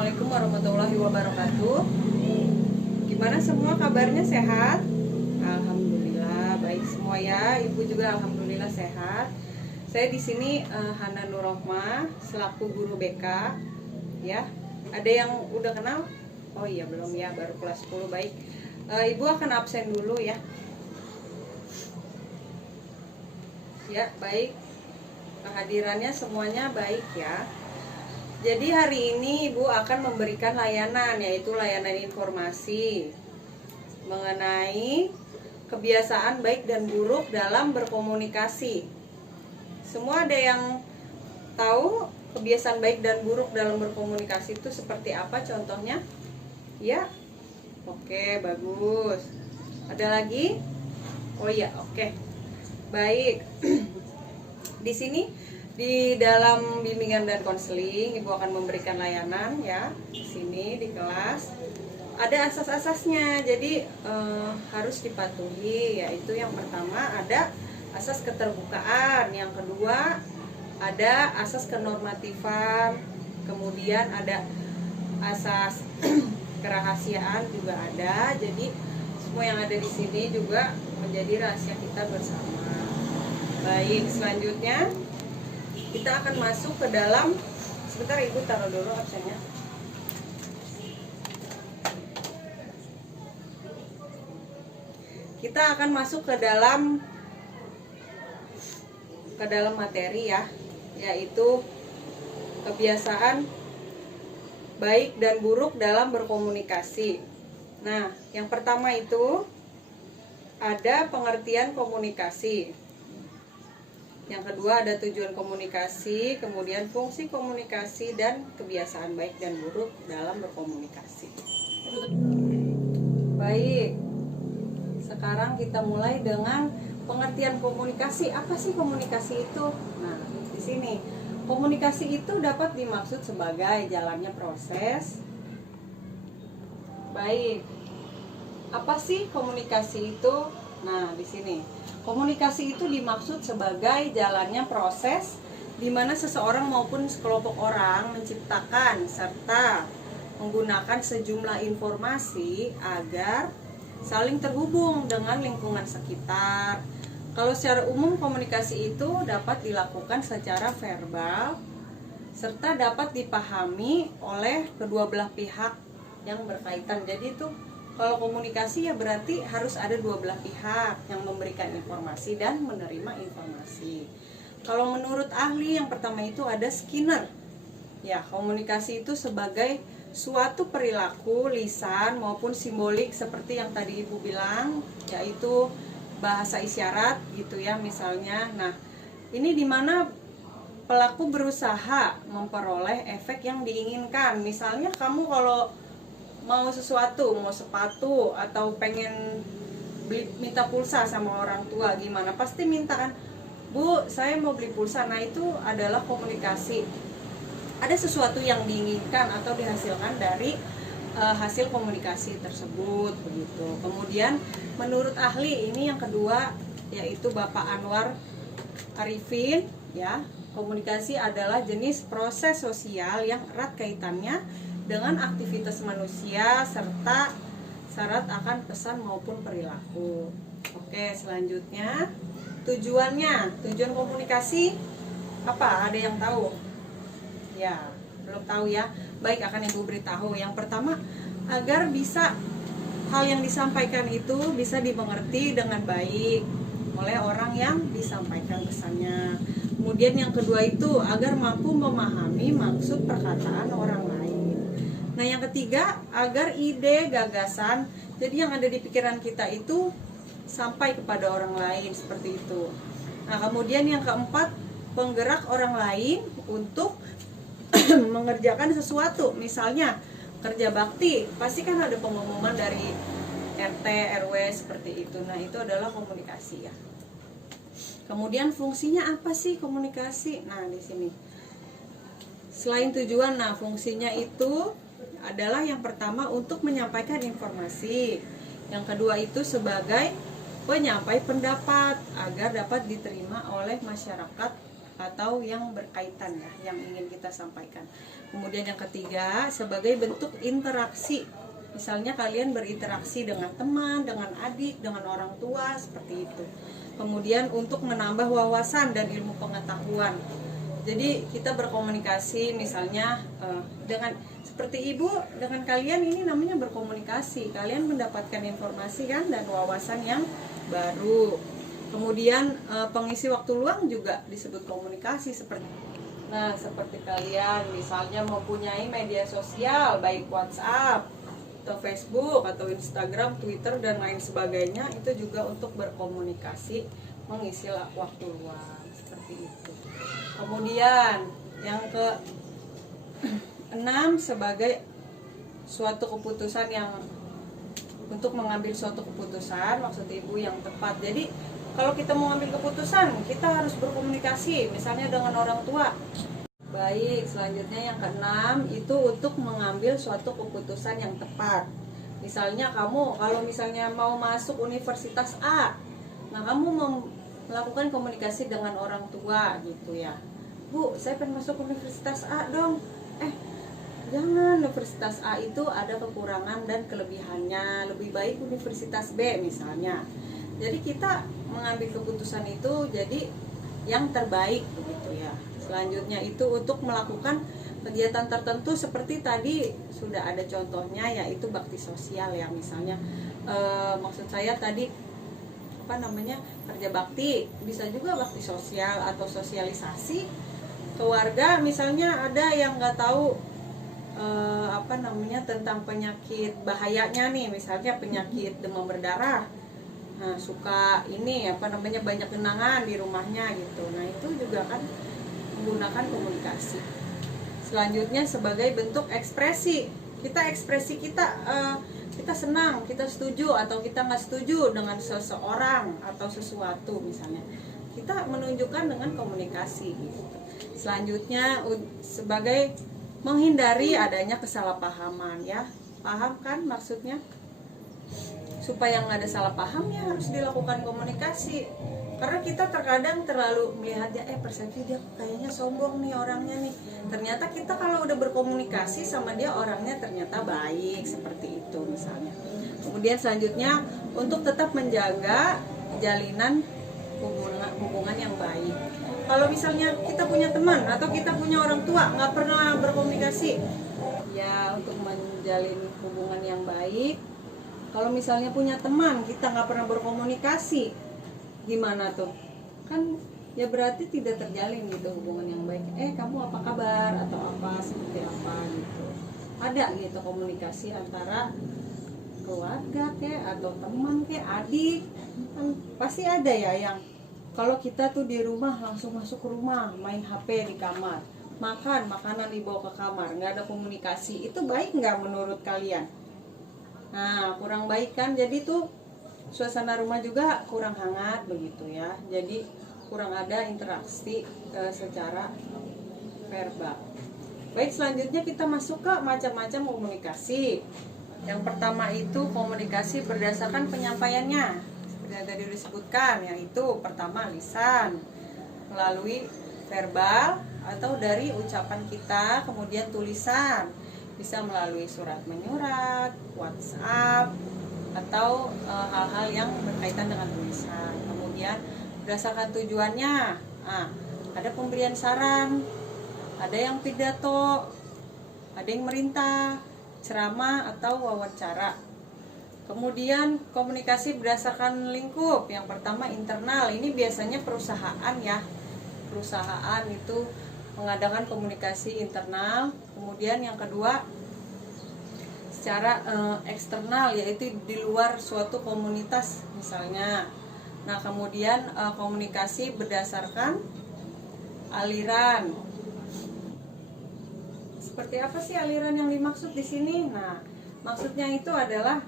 Assalamualaikum warahmatullahi wabarakatuh. Gimana semua kabarnya, sehat? Alhamdulillah baik semua ya. Ibu juga alhamdulillah sehat. Saya di sini Hana Nurrohmah selaku guru BK ya. Ada yang udah kenal? Oh iya belum ya, baru kelas 10. Baik. Ibu akan absen dulu ya. Ya, baik. Kehadirannya semuanya baik ya. Jadi hari ini Ibu akan memberikan layanan, yaitu layanan informasi mengenai kebiasaan baik dan buruk dalam berkomunikasi. Semua ada yang tahu kebiasaan baik dan buruk dalam berkomunikasi itu seperti apa contohnya? Ya? Oke, bagus. Ada lagi? Oh iya, oke. Baik. Di sini di dalam bimbingan dan konseling Ibu akan memberikan layanan ya. Di sini di kelas ada asas-asasnya. Jadi harus dipatuhi, yaitu yang pertama ada asas keterbukaan, yang kedua ada asas kenormatifan, kemudian ada asas kerahasiaan juga ada. Jadi semua yang ada di sini juga menjadi rahasia kita bersama. Baik, selanjutnya kita akan masuk ke dalam, sebentar Ibu taruh dulu absennya. Kita akan masuk ke dalam materi ya, yaitu kebiasaan baik dan buruk dalam berkomunikasi. Nah, yang pertama itu ada pengertian komunikasi. Yang kedua ada tujuan komunikasi, kemudian fungsi komunikasi dan kebiasaan baik dan buruk dalam berkomunikasi. Baik, sekarang kita mulai dengan pengertian komunikasi. Apa sih komunikasi itu? Nah, di sini komunikasi itu dapat dimaksud sebagai jalannya proses. Baik, apa sih komunikasi itu? Nah, di sini komunikasi itu dimaksud sebagai jalannya proses di mana seseorang maupun sekelompok orang menciptakan serta menggunakan sejumlah informasi agar saling terhubung dengan lingkungan sekitar. Kalau secara umum komunikasi itu dapat dilakukan secara verbal serta dapat dipahami oleh kedua belah pihak yang berkaitan. Jadi itu kalau komunikasi ya berarti harus ada dua belah pihak yang memberikan informasi dan menerima informasi. Kalau menurut ahli yang pertama itu ada Skinner. Ya, komunikasi itu sebagai suatu perilaku lisan maupun simbolik seperti yang tadi Ibu bilang, yaitu bahasa isyarat gitu ya misalnya. Nah, ini dimana pelaku berusaha memperoleh efek yang diinginkan. Misalnya kamu kalau mau sesuatu, mau sepatu atau pengen minta pulsa sama orang tua gimana? Pasti minta kan, Bu, saya mau beli pulsa. Nah, itu adalah komunikasi. Ada sesuatu yang diinginkan atau dihasilkan dari hasil komunikasi tersebut begitu. Kemudian menurut ahli ini yang kedua yaitu Bapak Anwar Arifin ya, komunikasi adalah jenis proses sosial yang erat kaitannya dengan aktivitas manusia serta syarat akan pesan maupun perilaku. Oke, selanjutnya tujuan komunikasi apa? Ada yang tahu? Ya, belum tahu ya. Baik, akan Ibu beritahu. Yang pertama, agar bisa hal yang disampaikan itu bisa dimengerti dengan baik oleh orang yang disampaikan pesannya. Kemudian yang kedua itu agar mampu memahami maksud perkataan orang lain. Nah, yang ketiga, agar ide, gagasan, jadi yang ada di pikiran kita itu sampai kepada orang lain, seperti itu. Nah, kemudian yang keempat, penggerak orang lain untuk mengerjakan sesuatu. Misalnya, kerja bakti, pasti kan ada pengumuman dari RT, RW, seperti itu. Nah, itu adalah komunikasi ya. Kemudian fungsinya apa sih komunikasi? Nah, di sini. Selain tujuan, nah fungsinya itu adalah yang pertama untuk menyampaikan informasi, yang kedua itu sebagai penyampai pendapat agar dapat diterima oleh masyarakat atau yang berkaitan ya, yang ingin kita sampaikan. Kemudian yang ketiga, sebagai bentuk interaksi. Misalnya kalian berinteraksi dengan teman, dengan adik, dengan orang tua, seperti itu. Kemudian untuk menambah wawasan dan ilmu pengetahuan. Jadi kita berkomunikasi misalnya dengan seperti ibu dengan kalian, ini namanya berkomunikasi. Kalian mendapatkan informasi kan dan wawasan yang baru. Kemudian pengisi waktu luang juga disebut komunikasi seperti. Nah, seperti kalian misalnya mempunyai media sosial baik WhatsApp atau Facebook atau Instagram, Twitter dan lain sebagainya, itu juga untuk berkomunikasi, mengisi waktu luang seperti itu. Kemudian yang ke-6, sebagai suatu keputusan yang untuk mengambil suatu keputusan, maksud ibu yang tepat. Jadi kalau kita mau ambil keputusan, kita harus berkomunikasi misalnya dengan orang tua. Baik, selanjutnya yang ke-6 itu untuk mengambil suatu keputusan yang tepat. Misalnya kamu kalau misalnya mau masuk universitas A, nah kamu melakukan komunikasi dengan orang tua gitu ya. Bu, saya pengen masuk universitas A dong. Jangan, universitas A itu ada kekurangan dan kelebihannya. Lebih baik universitas B misalnya. Jadi kita mengambil keputusan itu jadi yang terbaik begitu ya. Selanjutnya itu untuk melakukan kegiatan tertentu seperti tadi sudah ada contohnya, yaitu bakti sosial ya. Misalnya maksud saya tadi kerja bakti, bisa juga bakti sosial atau sosialisasi ke warga. Misalnya ada yang nggak tahu tentang penyakit bahayanya nih, misalnya penyakit demam berdarah. Nah, suka banyak genangan di rumahnya gitu. Nah, itu juga kan menggunakan komunikasi. Selanjutnya sebagai bentuk ekspresi. Kita senang, kita setuju atau kita nggak setuju dengan seseorang atau sesuatu misalnya. Kita menunjukkan dengan komunikasi gitu. Selanjutnya sebagai menghindari adanya kesalahpahaman ya. Paham kan maksudnya? Supaya nggak ada salah paham ya harus dilakukan komunikasi. Karena kita terkadang terlalu melihatnya, persepsi dia kayaknya sombong nih orangnya nih. Ternyata kita kalau udah berkomunikasi sama dia, orangnya ternyata baik, seperti itu misalnya. Kemudian selanjutnya untuk tetap menjaga jalinan hubungan yang baik. Kalau misalnya kita punya teman atau kita punya orang tua nggak pernah berkomunikasi, ya untuk menjalin hubungan yang baik. Kalau misalnya punya teman kita nggak pernah berkomunikasi, gimana tuh? Kan ya berarti tidak terjalin gitu hubungan yang baik. Kamu apa kabar atau apa, seperti apa gitu. Ada gitu komunikasi antara keluarga atau teman adik. Kan pasti ada ya yang kalau kita tuh di rumah langsung masuk ke rumah, main HP di kamar, makan makanan dibawa ke kamar, nggak ada komunikasi. Itu baik nggak menurut kalian? Nah, kurang baik kan? Jadi tuh suasana rumah juga kurang hangat begitu ya. Jadi kurang ada interaksi secara verbal. Baik, selanjutnya kita masuk ke macam-macam komunikasi. Yang pertama itu komunikasi berdasarkan penyampaiannya, seperti yang tadi disebutkan, yaitu pertama lisan melalui verbal atau dari ucapan kita, kemudian tulisan bisa melalui surat menyurat, WhatsApp, atau hal-hal yang berkaitan dengan tulisan. Kemudian berdasarkan tujuannya, ada pemberian saran, ada yang pidato, ada yang merintah, ceramah atau wawancara. Kemudian komunikasi berdasarkan lingkup. Yang pertama internal, ini biasanya perusahaan ya. Perusahaan itu mengadakan komunikasi internal. Kemudian yang kedua secara eksternal, yaitu di luar suatu komunitas misalnya. Nah, kemudian komunikasi berdasarkan aliran. Seperti apa sih aliran yang dimaksud di sini? Nah, maksudnya itu adalah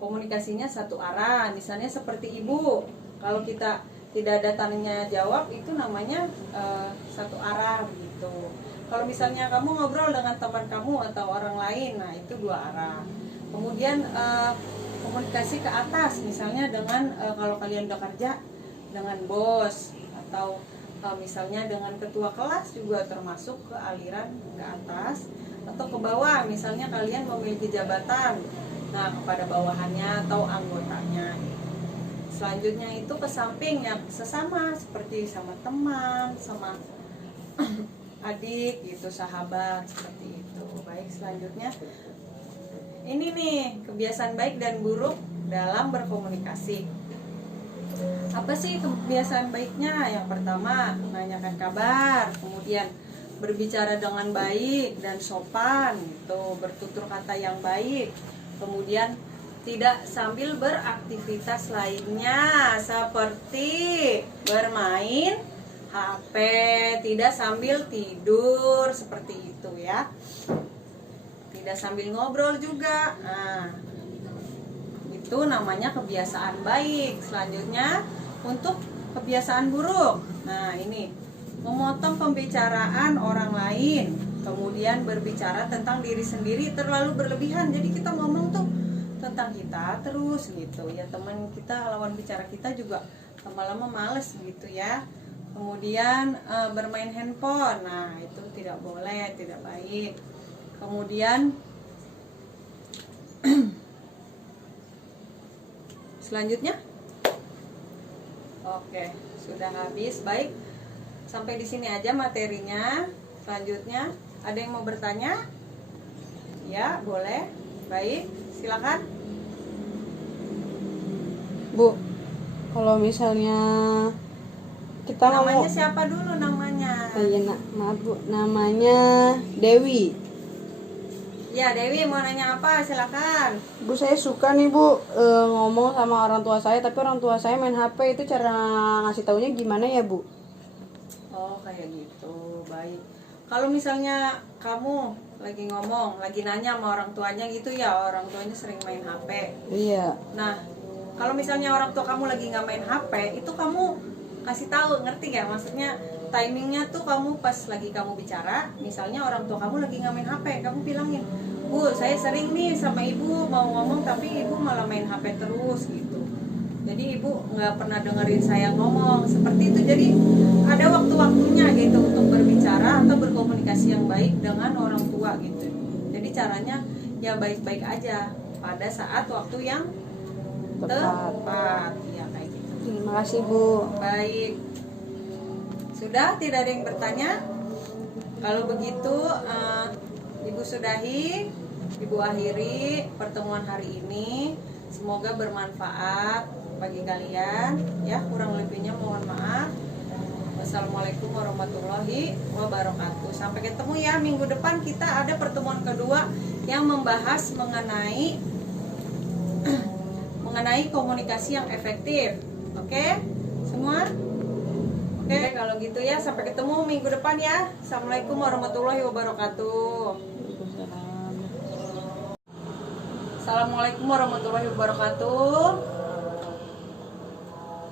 komunikasinya satu arah. Misalnya seperti ibu, kalau kita tidak ada tanya jawab, itu namanya satu arah begitu. Kalau misalnya kamu ngobrol dengan teman kamu atau orang lain, nah itu dua arah. Kemudian komunikasi ke atas, misalnya dengan kalau kalian udah kerja dengan bos atau misalnya dengan ketua kelas juga termasuk ke aliran ke atas atau ke bawah, misalnya kalian memiliki jabatan, nah kepada bawahannya atau anggotanya. Selanjutnya itu ke samping yang sesama, seperti sama teman, sama adik gitu, sahabat, seperti itu. Baik, selanjutnya ini nih, kebiasaan baik dan buruk dalam berkomunikasi. Apa sih kebiasaan baiknya? Yang pertama, menanyakan kabar, kemudian berbicara dengan baik dan sopan gitu, bertutur kata yang baik, kemudian tidak sambil beraktivitas lainnya seperti bermain HP, tidak sambil tidur, seperti itu ya. Tidak sambil ngobrol juga. Nah, itu namanya kebiasaan baik. Selanjutnya untuk kebiasaan buruk. Nah, ini memotong pembicaraan orang lain, kemudian berbicara tentang diri sendiri terlalu berlebihan. Jadi kita ngomong tuh tentang kita terus gitu ya, teman kita, lawan bicara kita juga lama-lama males gitu ya. Kemudian bermain handphone, nah itu tidak boleh, tidak baik. Kemudian selanjutnya, oke, sudah habis. Baik, sampai di sini aja materinya. Selanjutnya, ada yang mau bertanya? Ya, boleh. Baik, silakan. Bu, kalau misalnya kita Namanya ngomong, siapa dulu namanya? iya, maaf Bu, namanya Dewi. Ya, Dewi mau nanya apa? Silakan. Bu, saya suka nih Bu ngomong sama orang tua saya, tapi orang tua saya main HP. Itu cara ngasih taunya gimana ya Bu? Oh, kayak gitu. Baik. Kalau misalnya kamu lagi ngomong, lagi nanya sama orang tuanya gitu ya, orang tuanya sering main HP. Iya. Nah, kalau misalnya orang tua kamu lagi nggak main HP, itu kamu kasih tahu, ngerti gak? Maksudnya timingnya tuh kamu pas lagi kamu bicara, misalnya orang tua kamu lagi nggak main HP, kamu bilangin, Bu, saya sering nih sama ibu mau ngomong tapi ibu malah main HP terus gitu. Jadi ibu nggak pernah dengerin saya ngomong, seperti itu. Jadi ada waktu-waktunya gitu untuk berbicara atau berkomunikasi yang baik dengan orang tua gitu. Jadi caranya ya baik-baik aja pada saat waktu yang tepat. Ya kayak gitu. Terima kasih Bu. Baik. Sudah tidak ada yang bertanya? Kalau begitu Ibu sudahi, Ibu akhiri pertemuan hari ini. Semoga bermanfaat bagi kalian ya, kurang lebihnya mohon maaf. Wassalamualaikum warahmatullahi wabarakatuh. Sampai ketemu ya, minggu depan kita ada pertemuan kedua yang membahas mengenai komunikasi yang efektif. Oke? Semua? Oke, kalau gitu ya, sampai ketemu minggu depan ya. Assalamualaikum warahmatullahi wabarakatuh. Assalamualaikum warahmatullahi wabarakatuh.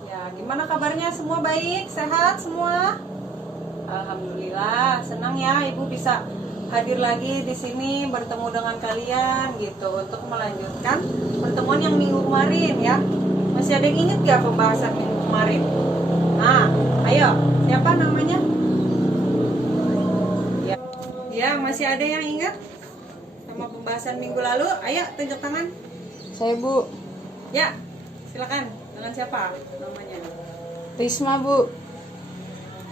Ya, gimana kabarnya? Semua baik? Sehat semua? Alhamdulillah, senang ya Ibu bisa hadir lagi di sini bertemu dengan kalian gitu untuk melanjutkan pertemuan yang minggu kemarin ya. Masih ada yang ingat gak pembahasan minggu kemarin? Nah, ayo, siapa namanya? Ya, masih ada yang ingat sama pembahasan minggu lalu? Ayo, tunjuk tangan. Saya Bu. Ya, silakan. Dengan siapa namanya? Risma Bu.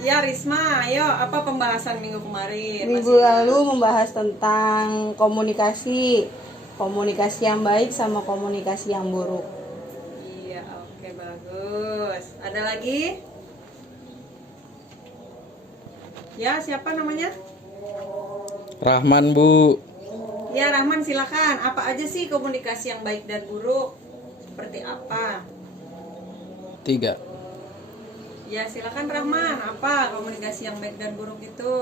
Ya, Risma. Ayo, apa pembahasan minggu kemarin? Minggu lalu membahas tentang komunikasi yang baik sama komunikasi yang buruk. Iya, oke, bagus. Ada lagi? Ya, siapa namanya? Rahman Bu. Ya, Rahman, silakan. Apa aja sih komunikasi yang baik dan buruk? Seperti apa? 3. Ya, silakan Rahman. Apa komunikasi yang baik dan buruk itu?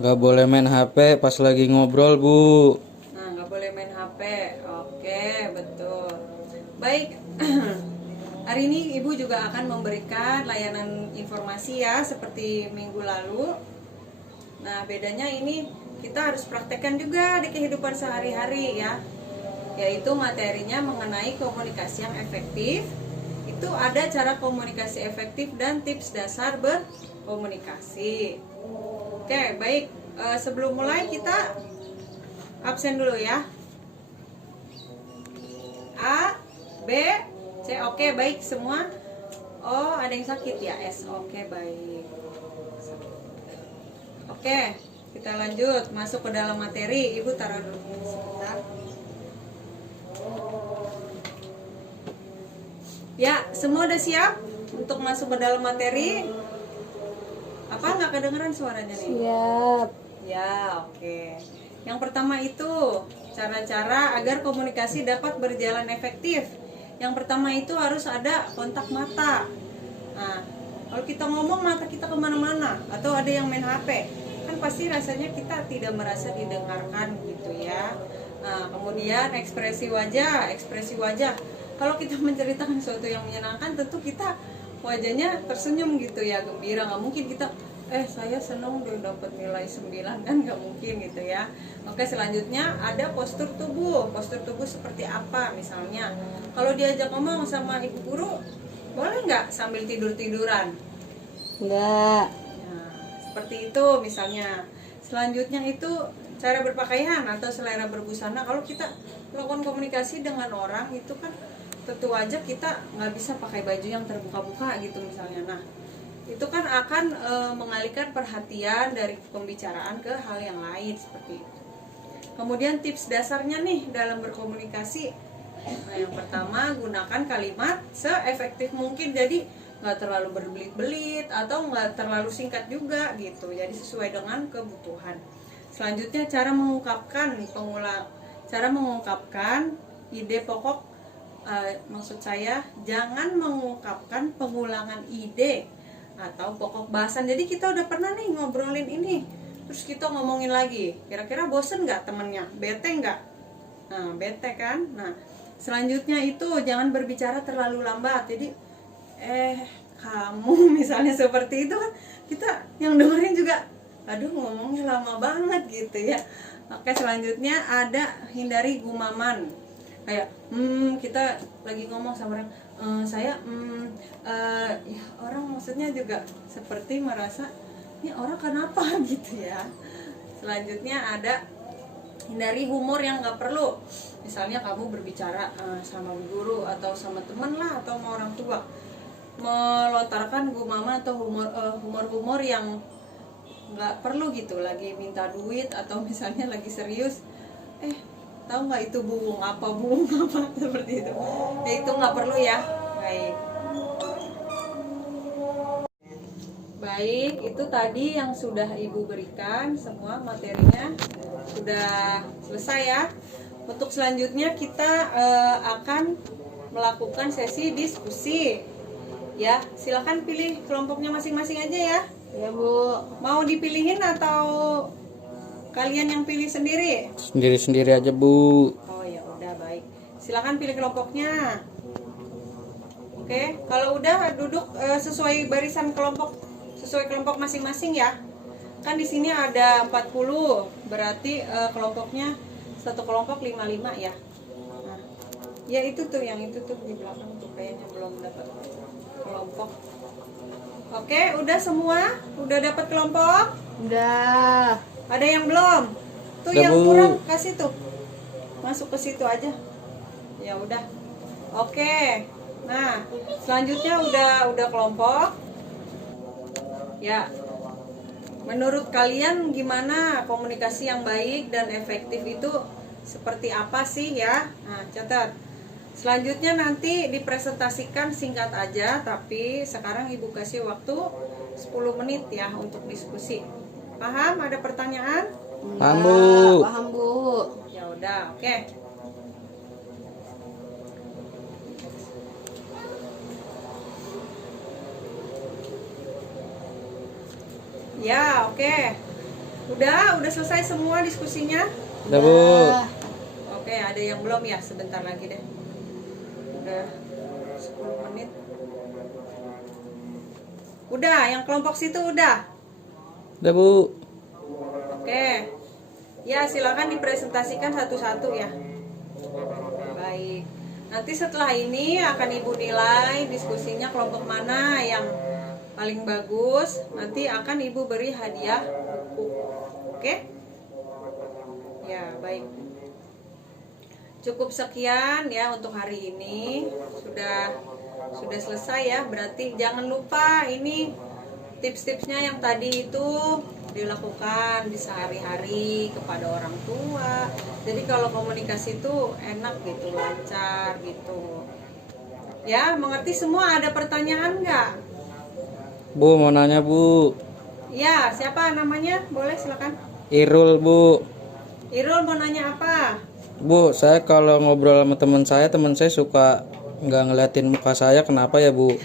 Gak boleh main HP pas lagi ngobrol Bu. Nah, nggak boleh main HP. Oke, betul. Baik. Hari ini Ibu juga akan memberikan layanan informasi ya, seperti minggu lalu. Nah, bedanya ini kita harus praktekkan juga di kehidupan sehari-hari ya, yaitu materinya mengenai komunikasi yang efektif. Itu itu ada cara komunikasi efektif dan tips dasar berkomunikasi. Oke, baik. Sebelum mulai kita absen dulu ya. A, B, C. Oke, baik semua. Oh, ada yang sakit ya? S. Oke, baik. Oke, kita lanjut masuk ke dalam materi. Ibu taruh dulu sebentar. Ya, semua udah siap untuk masuk ke dalam materi? Apa nggak kedengeran suaranya nih? Siap. Ya, oke. Yang pertama itu cara-cara agar komunikasi dapat berjalan efektif. Yang pertama itu harus ada kontak mata. Nah, kalau kita ngomong mata kita kemana-mana atau ada yang main HP, kan pasti rasanya kita tidak merasa didengarkan gitu ya. Nah, kemudian ekspresi wajah. Kalau kita menceritakan sesuatu yang menyenangkan, tentu kita wajahnya tersenyum gitu ya, gembira. Nggak mungkin kita saya senang udah dapat nilai 9, kan nggak mungkin gitu ya. Oke, selanjutnya ada postur tubuh. Postur tubuh seperti apa? Misalnya kalau diajak ngomong sama ibu guru, boleh nggak sambil tidur-tiduran? Enggak. Nah, seperti itu misalnya. Selanjutnya itu cara berpakaian atau selera berbusana. Kalau kita melakukan komunikasi dengan orang itu kan tentu aja kita nggak bisa pakai baju yang terbuka-buka gitu misalnya. Nah, itu kan akan mengalihkan perhatian dari pembicaraan ke hal yang lain seperti itu. Kemudian tips dasarnya nih dalam berkomunikasi. Nah, yang pertama gunakan kalimat seefektif mungkin. Jadi nggak terlalu berbelit-belit atau nggak terlalu singkat juga gitu. Jadi sesuai dengan kebutuhan. Selanjutnya cara mengungkapkan ide pokok. Maksud saya jangan mengungkapkan pengulangan ide atau pokok bahasan. Jadi kita udah pernah nih ngobrolin ini, terus kita ngomongin lagi, kira-kira bosen nggak temennya, bete nggak? Nah, bete kan. Nah, selanjutnya itu jangan berbicara terlalu lambat. Jadi kamu misalnya seperti itu kan, kita yang dengerin juga aduh ngomongnya lama banget gitu ya. Oke, selanjutnya ada hindari gumaman. Kayak kita lagi ngomong sama orang, ya orang maksudnya juga seperti merasa ini orang kenapa gitu ya. Selanjutnya ada hindari humor yang nggak perlu. Misalnya kamu berbicara sama guru atau sama teman lah atau sama orang tua, melontarkan gumaman atau humor yang nggak perlu gitu, lagi minta duit atau misalnya lagi serius, tahu nggak itu buung apa seperti itu. Ya, itu nggak perlu ya. Baik, itu tadi yang sudah ibu berikan, semua materinya sudah selesai ya. Untuk selanjutnya kita akan melakukan sesi diskusi ya. Silakan pilih kelompoknya masing-masing aja ya. Ya, Bu. Mau dipilihin atau kalian yang pilih sendiri? Sendiri-sendiri aja, Bu. Oh ya udah, baik. Silakan pilih kelompoknya. Oke, kalau udah duduk sesuai barisan kelompok, sesuai kelompok masing-masing ya. Kan di sini ada 40, berarti kelompoknya satu kelompok 55 ya. Nah, ya itu tuh yang itu tuh di belakang tuh kayaknya belum dapat kelompok. Oke, udah semua? Udah dapat kelompok? Udah. Ada yang belum? Tuh Udah, yang Bu. kurang kasih tuh. Masuk ke situ aja. Ya udah. Oke. Nah, selanjutnya udah kelompok. Ya. Menurut kalian gimana komunikasi yang baik dan efektif itu seperti apa sih ya? Nah, catat. Selanjutnya nanti dipresentasikan singkat aja, tapi sekarang Ibu kasih waktu 10 menit ya untuk diskusi. Paham? Ada pertanyaan? Paham, Bu. Paham, Bu. Ya udah, oke. Ya, oke. Udah selesai semua diskusinya? Udah, Bu. Oke, ada yang belum ya? Sebentar lagi deh. Udah 10 menit. Udah, yang kelompok situ udah. Udah, Bu. Oke. Ya, silakan dipresentasikan satu-satu ya. Baik. Nanti setelah ini akan Ibu nilai diskusinya kelompok mana yang paling bagus. Nanti akan Ibu beri hadiah buku. Oke? Ya, baik. Cukup sekian ya untuk hari ini. Sudah selesai ya. Berarti jangan lupa ini tips-tipsnya yang tadi itu dilakukan di sehari-hari kepada orang tua. Jadi kalau komunikasi itu enak gitu, lancar gitu. Ya, mengerti semua? Ada pertanyaan nggak? Bu, mau nanya Bu. Ya, siapa namanya? Boleh silakan. Irul Bu. Irul mau nanya apa? Bu, saya kalau ngobrol sama teman saya suka nggak ngeliatin muka saya, kenapa ya Bu?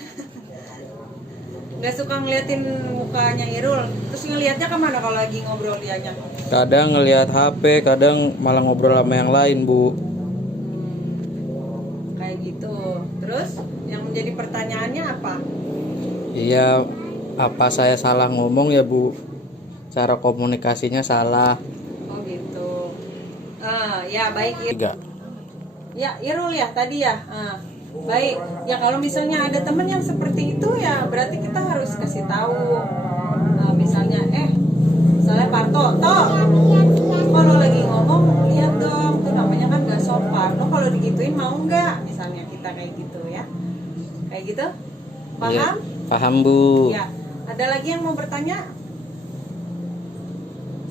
Nggak suka ngeliatin mukanya Irul. Terus ngelihatnya kemana kalau lagi ngobrol dianya? Kadang ngeliat HP, kadang malah ngobrol sama yang lain Bu. Kayak gitu. Terus yang menjadi pertanyaannya apa? Iya, apa saya salah ngomong ya Bu? Cara komunikasinya salah. Oh gitu. Ya baik Irul. 3. Ya Irul ya tadi ya. Baik. Ya kalau misalnya ada teman yang seperti itu ya berarti kita harus kasih tahu. Misalnya misalnya Parto, kalau lagi ngomong lihat dong, tuh namanya kan gak sopan. Lo kalau digituin mau nggak? Misalnya kita kayak gitu ya. Kayak gitu. Paham? Iya, paham Bu. Ya. Ada lagi yang mau bertanya?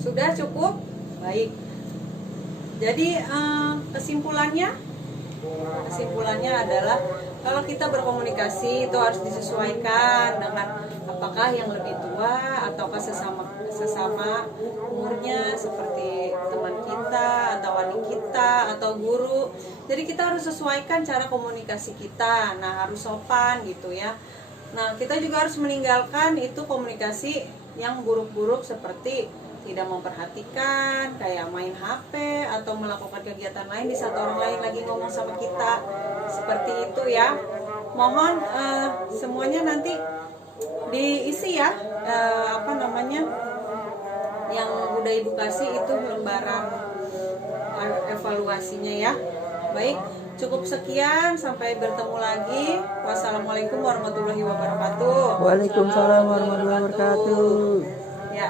Sudah cukup? Baik. Jadi kesimpulannya adalah kalau kita berkomunikasi itu harus disesuaikan dengan apakah yang lebih tua ataukah sesama umurnya seperti teman kita atau adik kita atau guru. Jadi kita harus sesuaikan cara komunikasi kita. Nah, harus sopan gitu ya. Nah, kita juga harus meninggalkan itu komunikasi yang buruk-buruk seperti tidak memperhatikan, kayak main HP atau melakukan kegiatan lain di saat orang lain lagi ngomong sama kita. Seperti itu ya. Mohon semuanya nanti diisi ya, yang udah Ibu kasih itu lembaran evaluasinya ya. Baik, cukup sekian, sampai bertemu lagi. Wassalamualaikum warahmatullahi wabarakatuh. Waalaikumsalam warahmatullahi wabarakatuh. Ya.